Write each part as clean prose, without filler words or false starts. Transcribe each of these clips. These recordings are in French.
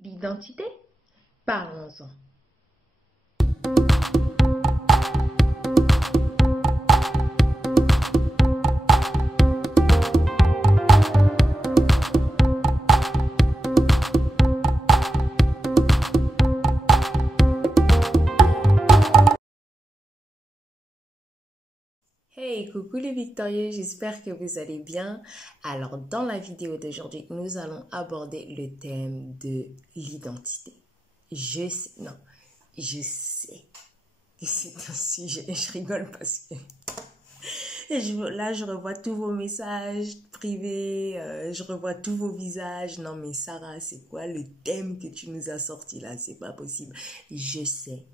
L'identité? Parlons-en. Hey, coucou les victorieux, j'espère que vous allez bien. Alors, dans la vidéo d'aujourd'hui, nous allons aborder le thème de l'identité. Je sais que c'est un sujet, je rigole parce que là, je revois tous vos messages privés, je revois tous vos visages. Non mais Sarah, c'est quoi le thème que tu nous as sorti là? C'est pas possible. Je sais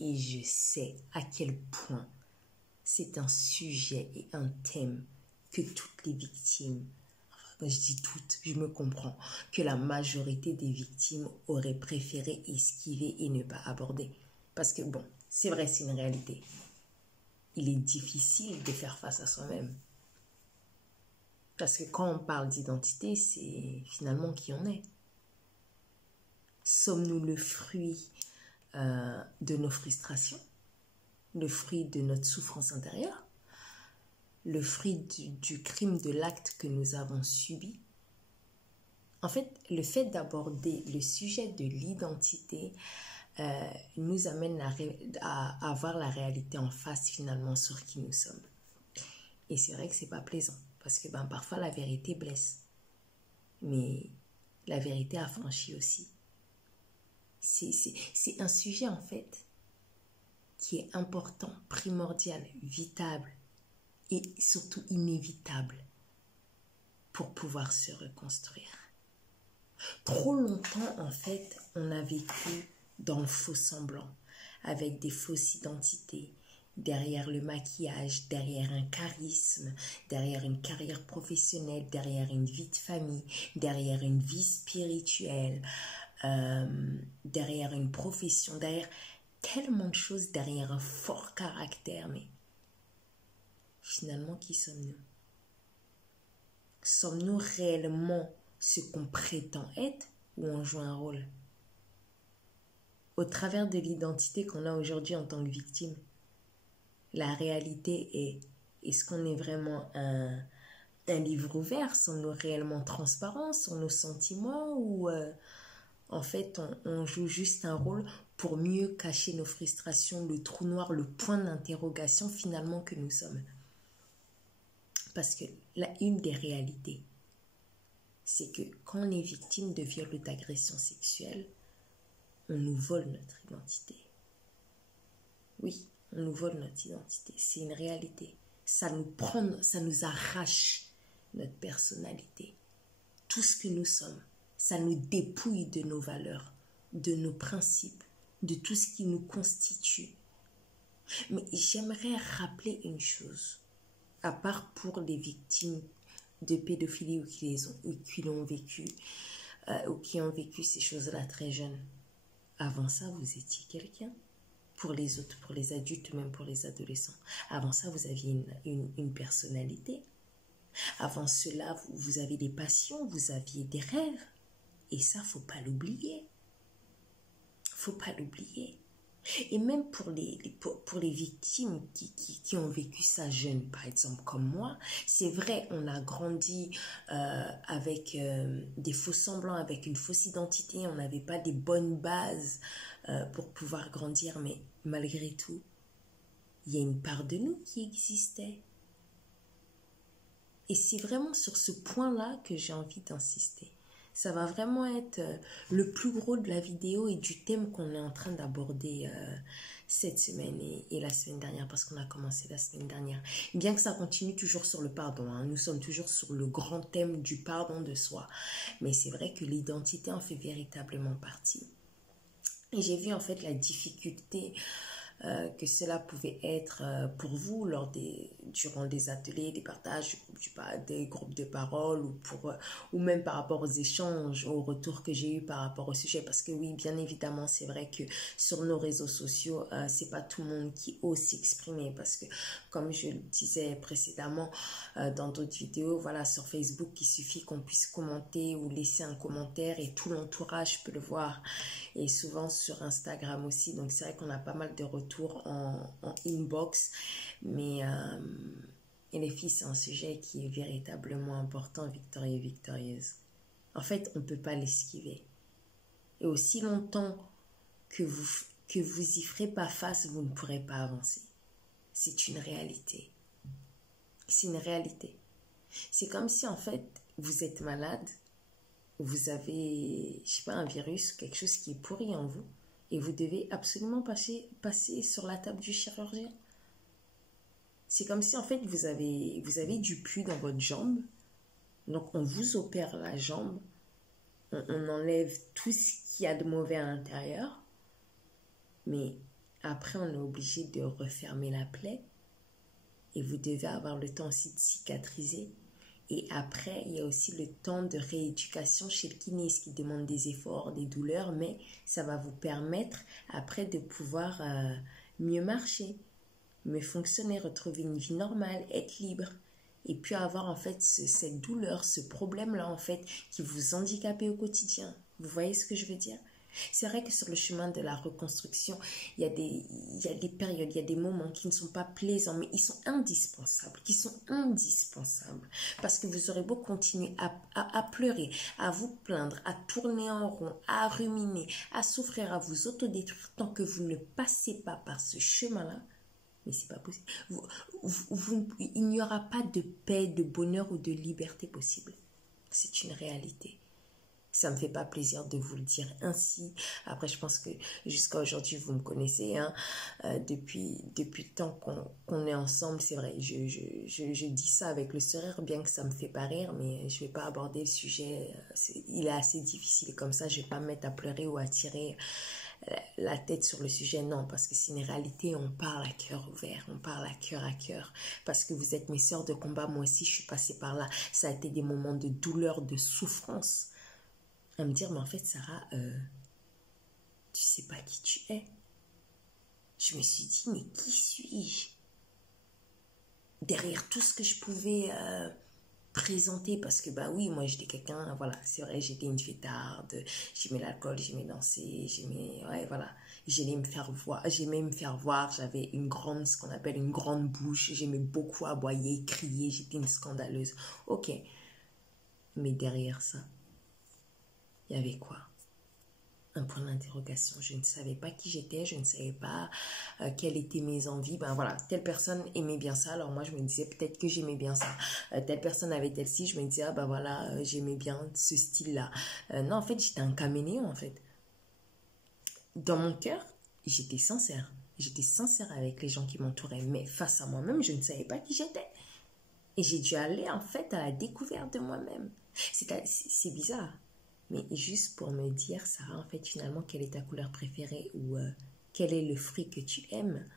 et je sais à quel point c'est un sujet et un thème que toutes les victimes, enfin, je dis toutes, je me comprends, que la majorité des victimes auraient préféré esquiver et ne pas aborder. Parce que bon, c'est vrai, c'est une réalité. Il est difficile de faire face à soi-même. Parce que quand on parle d'identité, c'est finalement qui on est. Sommes-nous le fruit de nos frustrations, le fruit de notre souffrance intérieure, le fruit du crime, de l'acte que nous avons subi? En fait, le fait d'aborder le sujet de l'identité nous amène à voir la réalité en face finalement sur qui nous sommes. Et c'est vrai que c'est pas plaisant parce que parfois la vérité blesse, mais la vérité affranchit aussi. C'est un sujet en fait qui est important, primordial, vitable et surtout inévitable pour pouvoir se reconstruire. Trop longtemps en fait on a vécu dans le faux semblant, avec des fausses identités, derrière le maquillage, derrière un charisme, derrière une carrière professionnelle, derrière une vie de famille, derrière une vie spirituelle, derrière une profession, derrière tellement de choses, derrière un fort caractère. Mais finalement, qui sommes-nous? Sommes-nous réellement ce qu'on prétend être ou on joue un rôle? Au travers de l'identité qu'on a aujourd'hui en tant que victime, la réalité est, est-ce qu'on est vraiment un livre ouvert? Sommes-nous réellement transparents sur nos sentiments ou en fait on joue juste un rôle pour mieux cacher nos frustrations, le trou noir, le point d'interrogation finalement que nous sommes? Parce que là, une des réalités, c'est que quand on est victime de viol ou d'agression sexuelle, on nous vole notre identité. Oui, on nous vole notre identité. C'est une réalité. Ça nous arrache notre personnalité. Tout ce que nous sommes. Ça nous dépouille de nos valeurs, de nos principes, de tout ce qui nous constitue. Mais j'aimerais rappeler une chose, à part pour les victimes de pédophilie ou qui l'ont vécu, ou qui ont vécu ces choses-là très jeunes. Avant ça, vous étiez quelqu'un. Pour les autres, pour les adultes, même pour les adolescents. Avant ça, vous aviez une personnalité. Avant cela, vous avez des passions, vous aviez des rêves. Et ça, faut pas l'oublier. Faut pas l'oublier. Et même pour les victimes qui ont vécu ça jeune, par exemple comme moi, c'est vrai, on a grandi avec des faux semblants, avec une fausse identité, on n'avait pas des bonnes bases pour pouvoir grandir, mais malgré tout, il y a une part de nous qui existait. Et c'est vraiment sur ce point-là que j'ai envie d'insister. Ça va vraiment être le plus gros de la vidéo et du thème qu'on est en train d'aborder cette semaine et la semaine dernière, parce qu'on a commencé la semaine dernière. Bien que ça continue toujours sur le pardon, hein, nous sommes toujours sur le grand thème du pardon de soi. Mais c'est vrai que l'identité en fait véritablement partie. Et j'ai vu en fait la difficulté que cela pouvait être pour vous durant des ateliers, des partages, des groupes de parole ou même par rapport aux échanges, aux retours que j'ai eu par rapport au sujet. Parce que oui, bien évidemment, c'est vrai que sur nos réseaux sociaux, c'est pas tout le monde qui ose s'exprimer parce que, comme je le disais précédemment dans d'autres vidéos, voilà, sur Facebook, il suffit qu'on puisse commenter ou laisser un commentaire et tout l'entourage peut le voir. Et souvent sur Instagram aussi, donc c'est vrai qu'on a pas mal de retours en inbox, mais et les filles, c'est un sujet qui est véritablement important, victorieux et victorieuse. En fait, on ne peut pas l'esquiver. Et aussi longtemps que vous y ferez pas face, vous ne pourrez pas avancer. C'est une réalité. C'est une réalité. C'est comme si en fait, vous êtes malade, vous avez, je sais pas, un virus, quelque chose qui est pourri en vous, et vous devez absolument passer sur la table du chirurgien. C'est comme si en fait vous avez du pus dans votre jambe, donc on vous opère la jambe, on enlève tout ce qu'il y a de mauvais à l'intérieur, mais après on est obligé de refermer la plaie, et vous devez avoir le temps aussi de cicatriser. Et après, il y a aussi le temps de rééducation chez le kiné, ce qui demande des efforts, des douleurs, mais ça va vous permettre après de pouvoir mieux marcher, mieux fonctionner, retrouver une vie normale, être libre. Et puis avoir en fait cette douleur, ce problème-là en fait qui vous handicape au quotidien. Vous voyez ce que je veux dire ? C'est vrai que sur le chemin de la reconstruction, il y a des périodes, il y a des moments qui ne sont pas plaisants, mais ils sont indispensables, Parce que vous aurez beau continuer à pleurer, à vous plaindre, à tourner en rond, à ruminer, à souffrir, à vous autodétruire, tant que vous ne passez pas par ce chemin-là, mais c'est pas possible. Il n'y aura pas de paix, de bonheur ou de liberté possible. C'est une réalité. Ça me fait pas plaisir de vous le dire ainsi. Après, je pense que jusqu'à aujourd'hui, vous me connaissez. Hein, depuis le temps qu'on est ensemble, c'est vrai. Je dis ça avec le sourire, bien que ça me fait pas rire, mais je vais pas aborder le sujet. Il est assez difficile comme ça. Je vais pas me mettre à pleurer ou à tirer la tête sur le sujet. Non, parce que c'est une réalité. On parle à cœur ouvert. On parle à cœur. Parce que vous êtes mes sœurs de combat. Moi aussi, je suis passée par là. Ça a été des moments de douleur, de souffrance. À me dire, mais en fait, Sarah, tu sais pas qui tu es. Je me suis dit, mais qui suis-je? Derrière tout ce que je pouvais présenter, parce que, bah oui, moi, j'étais quelqu'un, voilà, c'est vrai, j'étais une fêtarde, j'aimais l'alcool, j'aimais danser, j'aimais me faire voir, j'avais ce qu'on appelle une grande bouche, j'aimais beaucoup aboyer, crier, j'étais une scandaleuse. Ok, mais derrière ça, il y avait quoi? Un point d'interrogation. Je ne savais pas qui j'étais, je ne savais pas quelles étaient mes envies. Ben voilà, telle personne aimait bien ça, alors moi je me disais peut-être que j'aimais bien ça. Telle personne avait tel-ci, je me disais, ah ben voilà, j'aimais bien ce style-là. Non, en fait, j'étais un caméléon, en fait. Dans mon cœur, j'étais sincère. J'étais sincère avec les gens qui m'entouraient, mais face à moi-même, je ne savais pas qui j'étais. Et j'ai dû aller, en fait, à la découverte de moi-même. C'est bizarre. Mais juste pour me dire, Sarah, en fait, finalement, quelle est ta couleur préférée ou quel est le fruit que tu aimes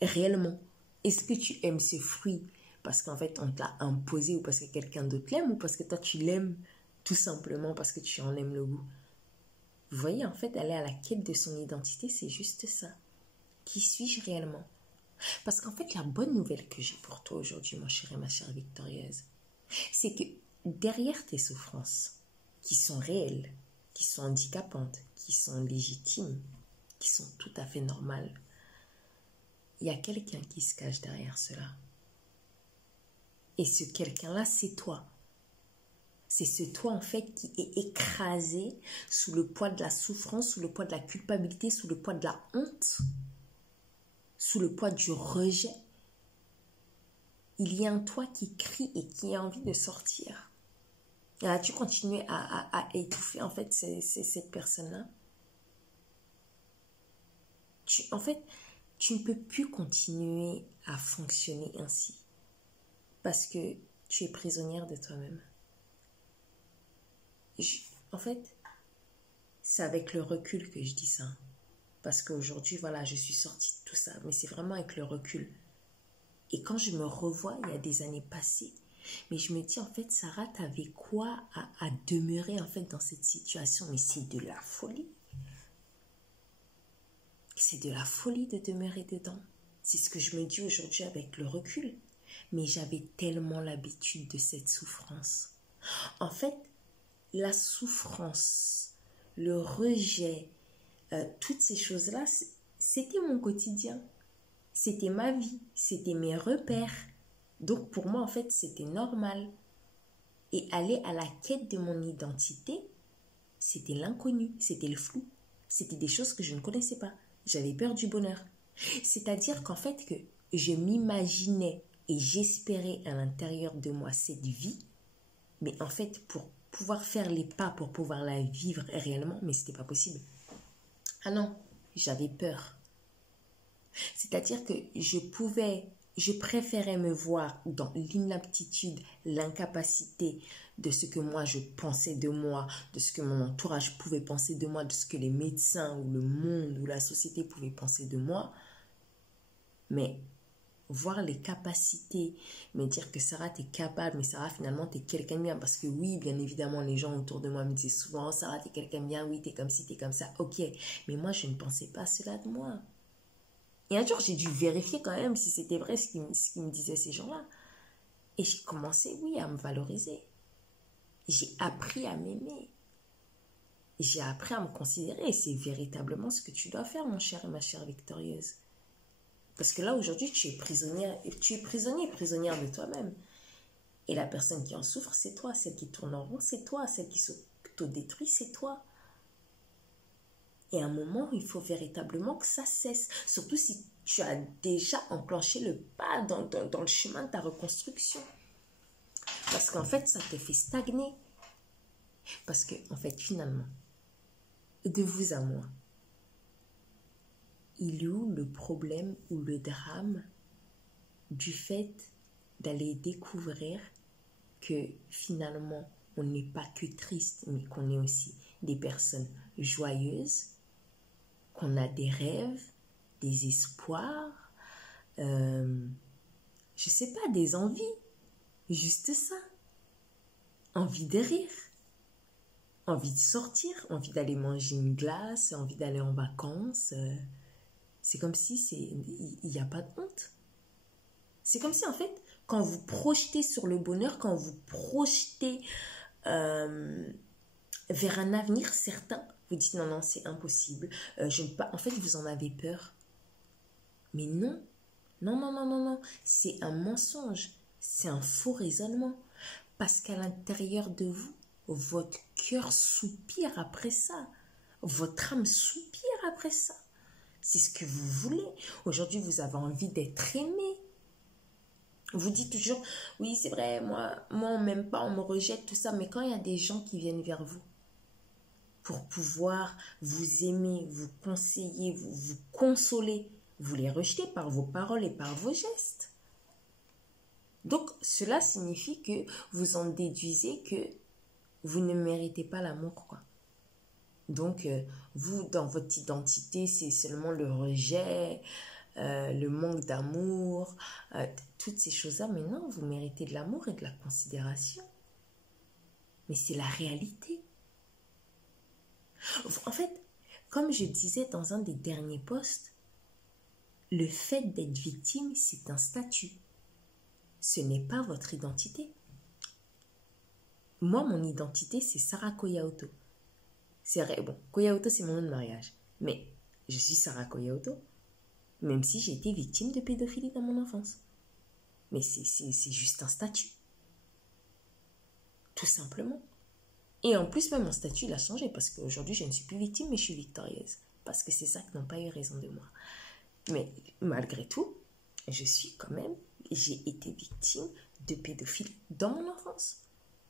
réellement? Est-ce que tu aimes ce fruit parce qu'en fait, on te l'a imposé ou parce que quelqu'un d'autre l'aime ou parce que toi, tu l'aimes tout simplement parce que tu en aimes le goût? Vous voyez, en fait, aller à la quête de son identité, c'est juste ça. Qui suis-je réellement? Parce qu'en fait, la bonne nouvelle que j'ai pour toi aujourd'hui, mon cher et ma chère victorieuse, c'est que derrière tes souffrances, qui sont réelles, qui sont handicapantes, qui sont légitimes, qui sont tout à fait normales, il y a quelqu'un qui se cache derrière cela. Et ce quelqu'un-là, c'est toi. C'est ce toi, en fait, qui est écrasé sous le poids de la souffrance, sous le poids de la culpabilité, sous le poids de la honte, sous le poids du rejet. Il y a un toi qui crie et qui a envie de sortir. Et as-tu continué à étouffer, en fait, cette personne-là? En fait, tu ne peux plus continuer à fonctionner ainsi. Parce que tu es prisonnière de toi-même. En fait, c'est avec le recul que je dis ça. Parce qu'aujourd'hui, voilà, je suis sortie de tout ça. Mais c'est vraiment avec le recul. Et quand je me revois, il y a des années passées, mais je me dis, en fait, Sarah, t'avais quoi à demeurer, en fait, dans cette situation? Mais c'est de la folie. C'est de la folie de demeurer dedans. C'est ce que je me dis aujourd'hui avec le recul. Mais j'avais tellement l'habitude de cette souffrance. En fait, la souffrance, le rejet, toutes ces choses-là, c'était mon quotidien. C'était ma vie, c'était mes repères. Donc pour moi, en fait, c'était normal. Et aller à la quête de mon identité, c'était l'inconnu, c'était le flou. C'était des choses que je ne connaissais pas. J'avais peur du bonheur. C'est-à-dire qu'en fait, que je m'imaginais et j'espérais à l'intérieur de moi cette vie, mais en fait, pour pouvoir faire les pas, pour pouvoir la vivre réellement, mais c'était pas possible. Ah non, j'avais peur. C'est-à-dire que je préférais me voir dans l'inaptitude, l'incapacité de ce que moi je pensais de moi, de ce que mon entourage pouvait penser de moi, de ce que les médecins ou le monde ou la société pouvaient penser de moi. Mais voir les capacités, me dire que Sarah, t'es capable, mais Sarah, finalement, t'es quelqu'un de bien. Parce que oui, bien évidemment, les gens autour de moi me disaient souvent, oh, Sarah, t'es quelqu'un de bien, oui, t'es comme ci, t'es comme ça, ok. Mais moi, je ne pensais pas cela de moi. Et un jour, j'ai dû vérifier quand même si c'était vrai ce qu'ils me disaient ces gens-là. Et j'ai commencé, oui, à me valoriser. J'ai appris à m'aimer. J'ai appris à me considérer. Et c'est véritablement ce que tu dois faire, mon cher et ma chère victorieuse. Parce que là, aujourd'hui, tu es prisonnière de toi-même. Et la personne qui en souffre, c'est toi. Celle qui tourne en rond, c'est toi. Celle qui s'autodétruit, c'est toi. Et à un moment, il faut véritablement que ça cesse. Surtout si tu as déjà enclenché le pas dans le chemin de ta reconstruction. Parce qu'en fait, ça te fait stagner. Parce que, en fait, finalement, de vous à moi, il est où le problème ou le drame du fait d'aller découvrir que finalement, on n'est pas que triste, mais qu'on est aussi des personnes joyeuses, qu'on a des rêves, des espoirs, je sais pas, des envies, juste ça. Envie de rire, envie de sortir, envie d'aller manger une glace, envie d'aller en vacances. C'est comme si il n'y a pas de honte. C'est comme si en fait, quand vous projetez sur le bonheur, quand vous projetez vers un avenir certain, vous dites non, non, c'est impossible. En fait, vous en avez peur. Mais non, non, non, non, non, non. C'est un mensonge. C'est un faux raisonnement. Parce qu'à l'intérieur de vous, votre cœur soupire après ça. Votre âme soupire après ça. C'est ce que vous voulez. Aujourd'hui, vous avez envie d'être aimé. Vous dites toujours, oui, c'est vrai, moi on m'aime pas, on me rejette, tout ça. Mais quand il y a des gens qui viennent vers vous pour pouvoir vous aimer, vous conseiller, vous consoler, vous les rejetez par vos paroles et par vos gestes. Donc, cela signifie que vous en déduisez que vous ne méritez pas l'amour, quoi. Donc, vous, dans votre identité, c'est seulement le rejet, le manque d'amour, toutes ces choses-là. Mais non, vous méritez de l'amour et de la considération. Mais c'est la réalité. En fait, comme je disais dans un des derniers posts, le fait d'être victime, c'est un statut. Ce n'est pas votre identité. Moi, mon identité, c'est Sarah Koyaoto. C'est vrai, bon, Koyaoto, c'est mon nom de mariage. Mais je suis Sarah Koyaoto, même si j'ai été victime de pédophilie dans mon enfance. Mais c'est juste un statut. Tout simplement. Et en plus, même mon statut, il a changé, parce qu'aujourd'hui, je ne suis plus victime, mais je suis victorieuse. Parce que c'est ça qui n'ont pas eu raison de moi. Mais malgré tout, j'ai été victime de pédophilie dans mon enfance.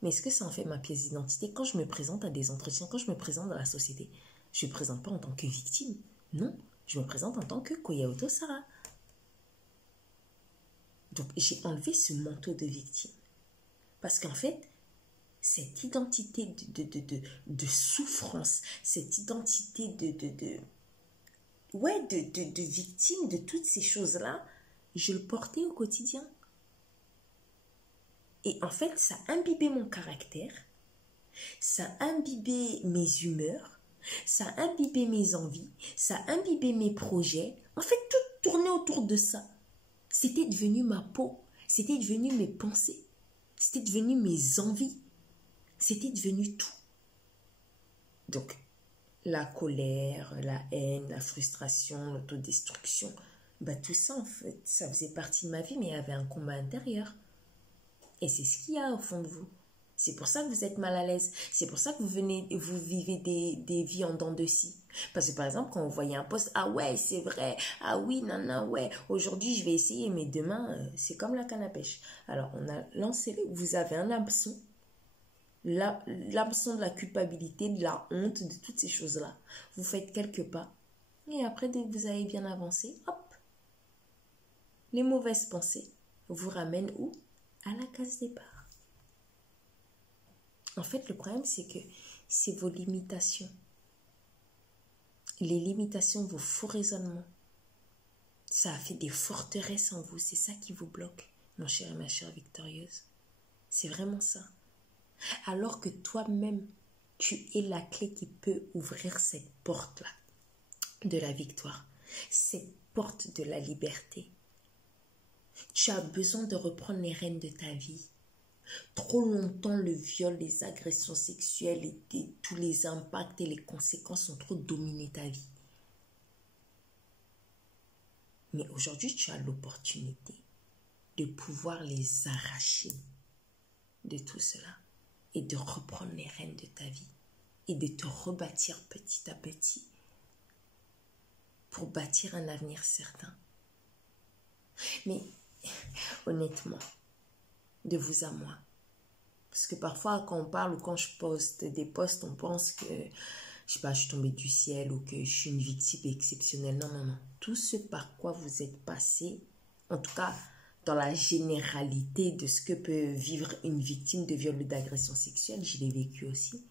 Mais est-ce que ça en fait ma pièce d'identité? Quand je me présente à des entretiens, quand je me présente dans la société, je ne me présente pas en tant que victime. Non, je me présente en tant que Koyaoto Sarah. Donc, j'ai enlevé ce manteau de victime. Parce qu'en fait, cette identité de souffrance, cette identité ouais, de victime de toutes ces choses-là, je le portais au quotidien. Et en fait, ça a imbibé mon caractère, ça a imbibé mes humeurs, ça a imbibé mes envies, ça a imbibé mes projets. En fait, tout tournait autour de ça. C'était devenu ma peau, c'était devenu mes pensées, c'était devenu mes envies, c'était devenu tout. Donc, la colère, la haine, la frustration, l'autodestruction, bah tout ça, en fait, ça faisait partie de ma vie, mais il y avait un combat intérieur. Et c'est ce qu'il y a au fond de vous. C'est pour ça que vous êtes mal à l'aise. C'est pour ça que vous vivez des vies en dents de scie. Parce que par exemple, quand vous voyez un post, ah ouais, c'est vrai, ah oui, non, ouais, aujourd'hui je vais essayer, mais demain, c'est comme la canne à pêche. Alors, on a lancé, vous avez un hameçon, l'hameçon de la culpabilité, de la honte, de toutes ces choses-là. Vous faites quelques pas, et après, dès que vous avez bien avancé, hop, les mauvaises pensées vous ramènent où? À la case départ. En fait, le problème, c'est que c'est vos limitations. Les limitations, vos faux raisonnements. Ça a fait des forteresses en vous. C'est ça qui vous bloque, mon cher et ma chère victorieuse. C'est vraiment ça. Alors que toi-même, tu es la clé qui peut ouvrir cette porte-là de la victoire. Cette porte de la liberté. Tu as besoin de reprendre les rênes de ta vie. Trop longtemps, le viol, les agressions sexuelles et tous les impacts et les conséquences ont trop dominé ta vie. Mais aujourd'hui, tu as l'opportunité de pouvoir les arracher de tout cela et de reprendre les rênes de ta vie et de te rebâtir petit à petit pour bâtir un avenir certain. Mais honnêtement, de vous à moi, parce que parfois quand on parle ou quand je poste des posts, on pense que je sais pas, je suis tombée du ciel ou que je suis une victime exceptionnelle. Non. Tout ce par quoi vous êtes passé, en tout cas dans la généralité de ce que peut vivre une victime de viol ou d'agression sexuelle, je l'ai vécu aussi.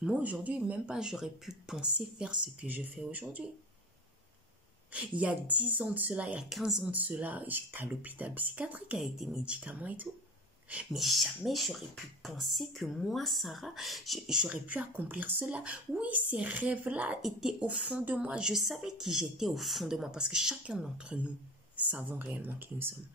Moi aujourd'hui, même pas j'aurais pu penser faire ce que je fais aujourd'hui. Il y a 10 ans de cela, il y a 15 ans de cela, j'étais à l'hôpital psychiatrique avec des médicaments et tout. Mais jamais j'aurais pu penser que moi, Sarah, j'aurais pu accomplir cela. Oui, ces rêves-là étaient au fond de moi. Je savais qui j'étais au fond de moi parce que chacun d'entre nous savons réellement qui nous sommes.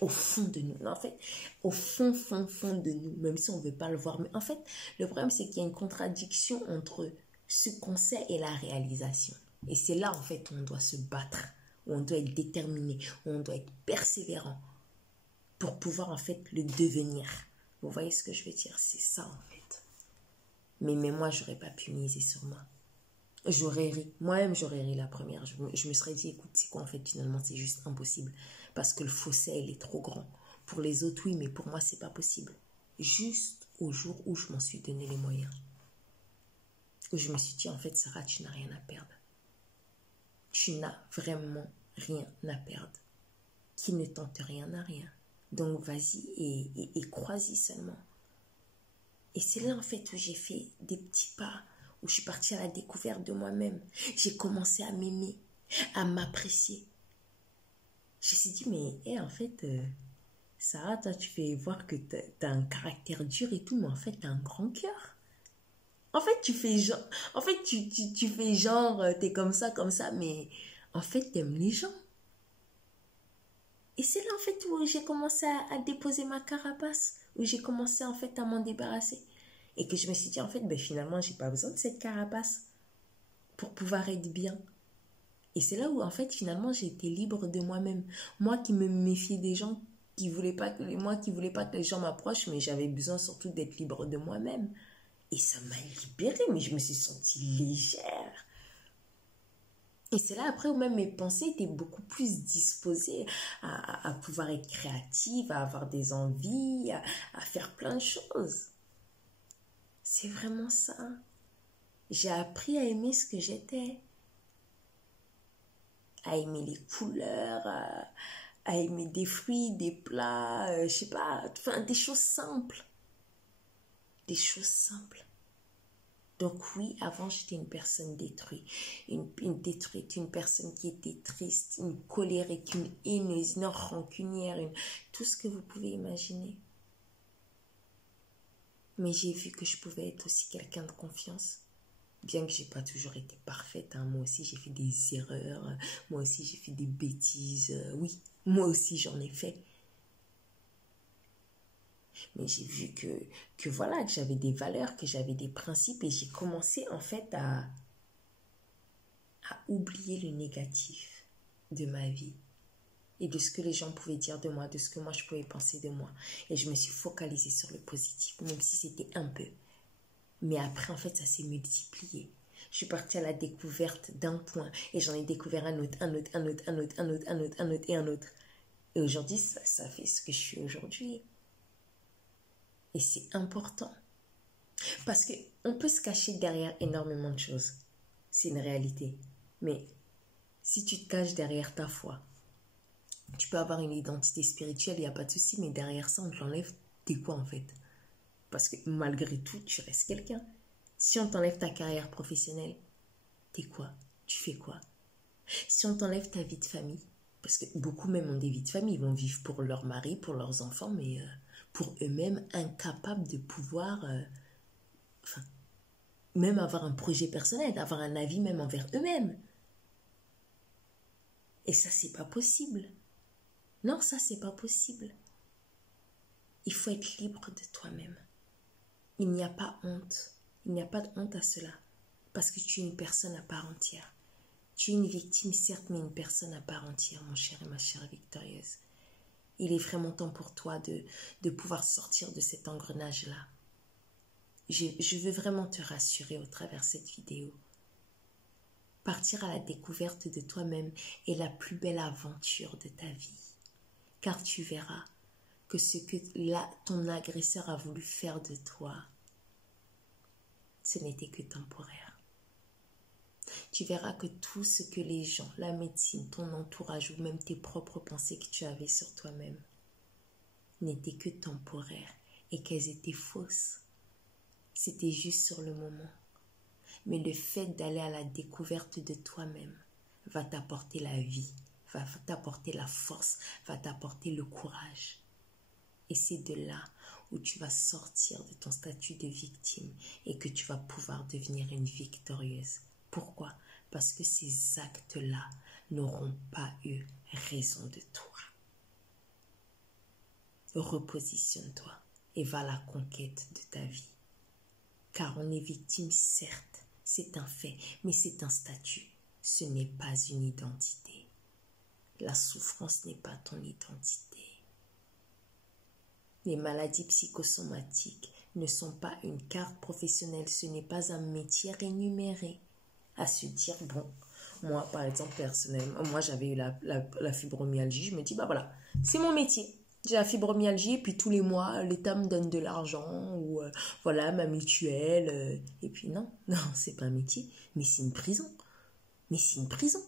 Au fond de nous. En fait, au fond de nous, même si on ne veut pas le voir. Mais en fait, le problème, c'est qu'il y a une contradiction entre ce qu'on sait et la réalisation. Et c'est là, en fait, où on doit se battre, où on doit être déterminé, où on doit être persévérant pour pouvoir, en fait, le devenir. Vous voyez ce que je veux dire? C'est ça, en fait. Mais moi, j'aurais pas pu miser sur moi. J'aurais ri. Moi-même, j'aurais ri la première. Je me serais dit, écoute, c'est quoi, en fait, finalement, c'est juste impossible. Parce que le fossé, il est trop grand. Pour les autres, oui, mais pour moi, c'est pas possible. Juste au jour où je m'en suis donné les moyens. Où je me suis dit, en fait, Sarah, tu n'as rien à perdre. Tu n'as vraiment rien à perdre. Qui ne tente rien n'a rien. Donc vas-y et crois-y seulement. Et c'est là en fait où j'ai fait des petits pas, où je suis partie à la découverte de moi-même. J'ai commencé à m'aimer, à m'apprécier. Je me suis dit, mais en fait, Sarah, toi tu fais voir que t'as un caractère dur et tout, mais en fait t'as un grand cœur. En fait, tu fais genre, t'es comme ça, mais en fait, t'aimes les gens. Et c'est là, en fait, où j'ai commencé à déposer ma carapace, où j'ai commencé, en fait, à m'en débarrasser. Et que je me suis dit, en fait, finalement, j'ai pas besoin de cette carapace pour pouvoir être bien. Et c'est là où, en fait, finalement, j'ai été libre de moi-même. Moi qui me méfiais des gens, qui voulais pas que les gens m'approchent, mais j'avais besoin surtout d'être libre de moi-même. Et ça m'a libérée, mais je me suis sentie légère. Et c'est là après où même mes pensées étaient beaucoup plus disposées à pouvoir être créative, à avoir des envies, à faire plein de choses. C'est vraiment ça. J'ai appris à aimer ce que j'étais. À aimer les couleurs, à aimer des fruits, des plats, je sais pas, enfin des choses simples. Des choses simples. Donc oui, avant, j'étais une personne détruite, une personne qui était triste, une colérique, une haineuse, une rancunière, tout ce que vous pouvez imaginer. Mais j'ai vu que je pouvais être aussi quelqu'un de confiance. Bien que j'ai pas toujours été parfaite, hein. Moi aussi j'ai fait des erreurs, moi aussi j'ai fait des bêtises, oui, moi aussi j'en ai fait. Mais j'ai vu que voilà, que j'avais des valeurs, que j'avais des principes et j'ai commencé en fait à oublier le négatif de ma vie et de ce que les gens pouvaient dire de moi, de ce que moi je pouvais penser de moi. Et je me suis focalisée sur le positif, même si c'était un peu. Mais après, en fait, ça s'est multiplié. Je suis partie à la découverte d'un point et j'en ai découvert un autre, un autre, un autre, un autre, un autre, un autre, un autre et un autre. Et aujourd'hui, ça fait ce que je suis aujourd'hui. Et c'est important. Parce qu'on peut se cacher derrière énormément de choses. C'est une réalité. Mais si tu te caches derrière ta foi, tu peux avoir une identité spirituelle, il n'y a pas de souci, mais derrière ça, on te l'enlève. T'es quoi en fait? Parce que malgré tout, tu restes quelqu'un. Si on t'enlève ta carrière professionnelle, t'es quoi? Tu fais quoi? Si on t'enlève ta vie de famille, parce que beaucoup même ont des vies de famille, ils vont vivre pour leur mari, pour leurs enfants, mais pour eux-mêmes, incapables de pouvoir, même avoir un projet personnel, avoir un avis même envers eux-mêmes. Et ça, c'est pas possible. Non, ça, c'est pas possible. Il faut être libre de toi-même. Il n'y a pas honte. Il n'y a pas de honte à cela. Parce que tu es une personne à part entière. Tu es une victime, certes, mais une personne à part entière, mon cher et ma chère victorieuse. Il est vraiment temps pour toi de pouvoir sortir de cet engrenage-là. Je veux vraiment te rassurer au travers de cette vidéo. Partir à la découverte de toi-même est la plus belle aventure de ta vie. Car tu verras que ce que ton agresseur a voulu faire de toi, ce n'était que temporaire. Tu verras que tout ce que les gens, la médecine, ton entourage ou même tes propres pensées que tu avais sur toi-même n'étaient que temporaires et qu'elles étaient fausses. C'était juste sur le moment. Mais le fait d'aller à la découverte de toi-même va t'apporter la vie, va t'apporter la force, va t'apporter le courage. Et c'est de là où tu vas sortir de ton statut de victime et que tu vas pouvoir devenir une victorieuse. Pourquoi? Parce que ces actes-là n'auront pas eu raison de toi. Repositionne-toi et va à la conquête de ta vie. Car on est victime, certes, c'est un fait, mais c'est un statut. Ce n'est pas une identité. La souffrance n'est pas ton identité. Les maladies psychosomatiques ne sont pas une carte professionnelle, ce n'est pas un métier rémunéré. À se dire, bon, moi par exemple personnellement, moi j'avais eu la fibromyalgie, je me dis, bah voilà, c'est mon métier. J'ai la fibromyalgie et puis tous les mois, l'État me donne de l'argent ou voilà, ma mutuelle. Et puis non, c'est pas un métier, mais c'est une prison. Mais c'est une prison.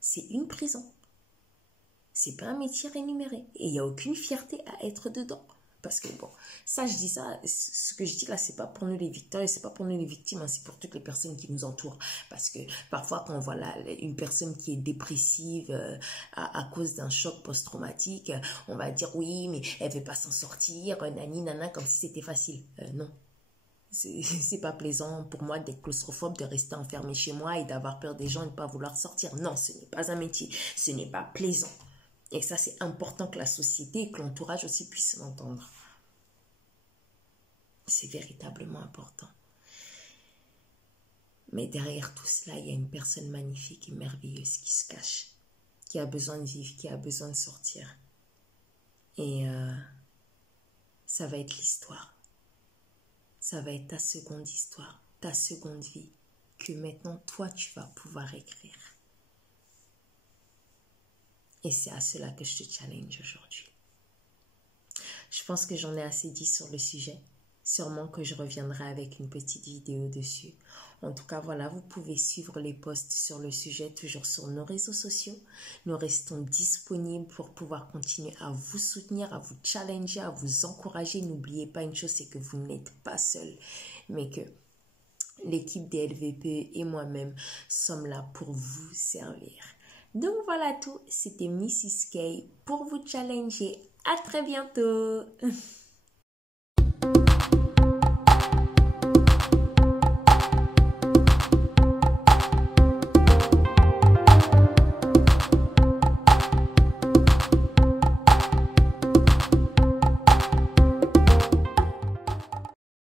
C'est une prison. C'est pas un métier rémunéré. Et il n'y a aucune fierté à être dedans. Parce que bon, ça je dis ça, ce que je dis là, c'est pas pour nous les victimes, c'est pas pour nous les victimes, hein, c'est pour toutes les personnes qui nous entourent. Parce que parfois quand on voit une personne qui est dépressive à cause d'un choc post-traumatique, on va dire oui, mais elle veut pas s'en sortir, nani nana, comme si c'était facile. Non. C'est pas plaisant pour moi d'être claustrophobe, de rester enfermé chez moi et d'avoir peur des gens et de ne pas vouloir sortir. Non, ce n'est pas un métier, ce n'est pas plaisant. Et ça, c'est important que la société et que l'entourage aussi puissent l'entendre. C'est véritablement important. Mais derrière tout cela, il y a une personne magnifique et merveilleuse qui se cache, qui a besoin de vivre, qui a besoin de sortir. Et ça va être l'histoire. Ça va être ta seconde histoire, ta seconde vie, que maintenant, toi, tu vas pouvoir écrire. Et c'est à cela que je te challenge aujourd'hui. Je pense que j'en ai assez dit sur le sujet. Sûrement que je reviendrai avec une petite vidéo dessus. En tout cas, voilà, vous pouvez suivre les posts sur le sujet toujours sur nos réseaux sociaux. Nous restons disponibles pour pouvoir continuer à vous soutenir, à vous challenger, à vous encourager. N'oubliez pas une chose, c'est que vous n'êtes pas seul, mais que l'équipe des LVP et moi-même sommes là pour vous servir. Donc voilà tout, c'était Mrs. K pour vous challenger. À très bientôt.